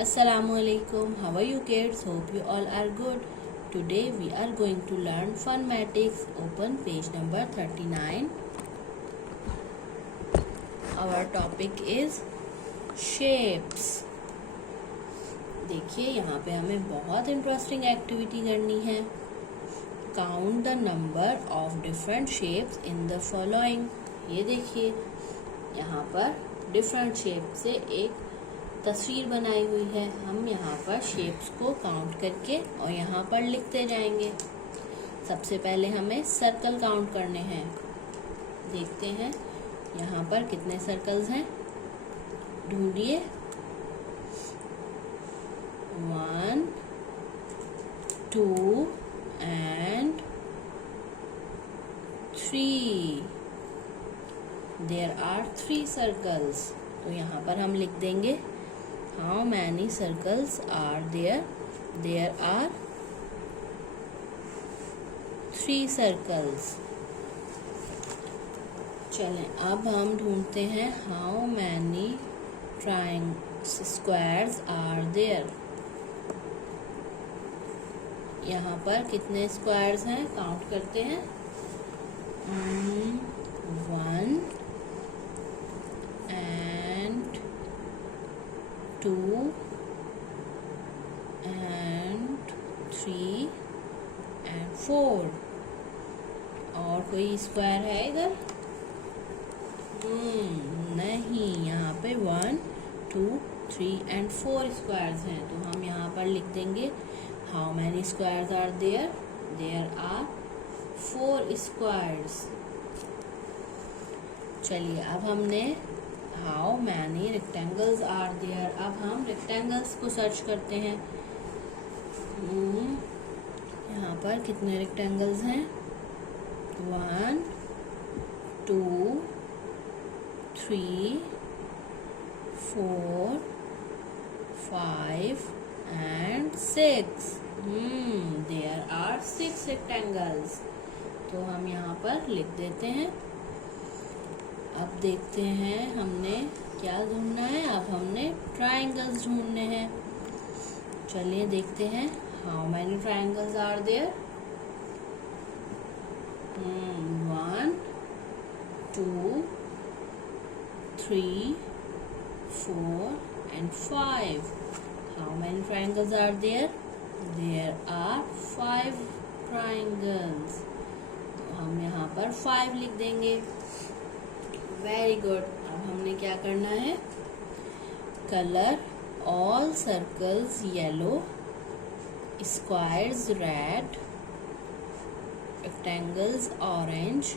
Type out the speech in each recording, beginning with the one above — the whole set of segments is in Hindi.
Assalamualaikum. How are you kids? Hope you all are good. Today we are going to learn Funmatics. Open page number 39. Our topic is shapes. देखिए यहाँ पे हमें बहुत इंटरेस्टिंग एक्टिविटी करनी है. Count the number of different shapes in the following. ये देखिए यहाँ पर डिफरेंट शेप से एक तस्वीर बनाई हुई है. हम यहाँ पर शेप्स को काउंट करके और यहाँ पर लिखते जाएंगे. सबसे पहले हमें सर्कल काउंट करने हैं. देखते हैं यहाँ पर कितने सर्कल्स हैं. ढूंढिए. 1 2 and 3. There are 3 circles. तो यहाँ पर हम लिख देंगे how many circles are there. There are 3 circles. चलें अब हम ढूंढते हैं how many squares are there. यहाँ पर कितने स्क्वायर्स हैं काउंट करते हैं. 1 and 2 and 3 and 4. और कोई स्क्वायर है इधर? नहीं. यहाँ पे 1 2 3 and 4 स्क्वायर्स हैं. तो हम यहाँ पर लिख देंगे how many squares are there. There are 4 squares. चलिए अब हमने how many rectangles are there. अब हम rectangles को सर्च करते हैं. यहाँ पर कितने rectangles हैं. 1 2 3 4 5 and 6. There are 6 rectangles. तो हम यहाँ पर लिख देते हैं. अब देखते हैं हमने क्या ढूंढना है. अब हमने ट्रायंगल्स ढूंढने हैं. चलिए देखते हैं how many triangles are there. 1 2 3 4 and 5. How many triangles are there? There are 5 triangles. तो हम यहाँ पर 5 लिख देंगे. Very good. अब हमने क्या करना है. Colour all circles yellow, squares red, rectangles orange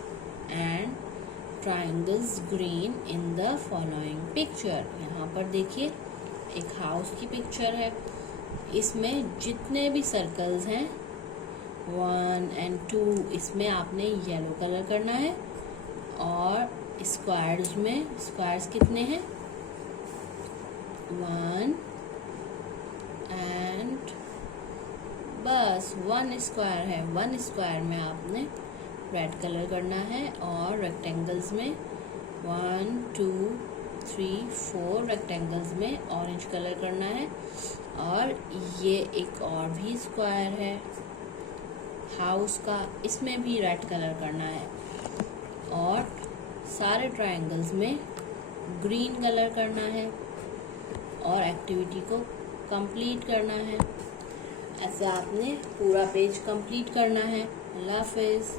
and triangles green in the following picture. यहाँ पर देखिए एक हाउस की पिक्चर है. इसमें जितने भी सर्कल्स हैं 1 and 2 इसमें आपने येलो कलर करना है. और स्क्वायर्स में स्क्वायर्स कितने हैं. 1 and बस 1 स्क्वायर है. 1 स्क्वायर में आपने रेड कलर करना है. और रेक्टेंगल्स में 1 2 3 4 रेक्टेंगल्स में ऑरेंज कलर करना है. और ये एक और भी स्क्वायर है हाउस का. इसमें भी रेड कलर करना है. और सारे ट्रायंगल्स में ग्रीन कलर करना है. और एक्टिविटी को कंप्लीट करना है. ऐसे आपने पूरा पेज कंप्लीट करना है. अल्लाह हाफिज़.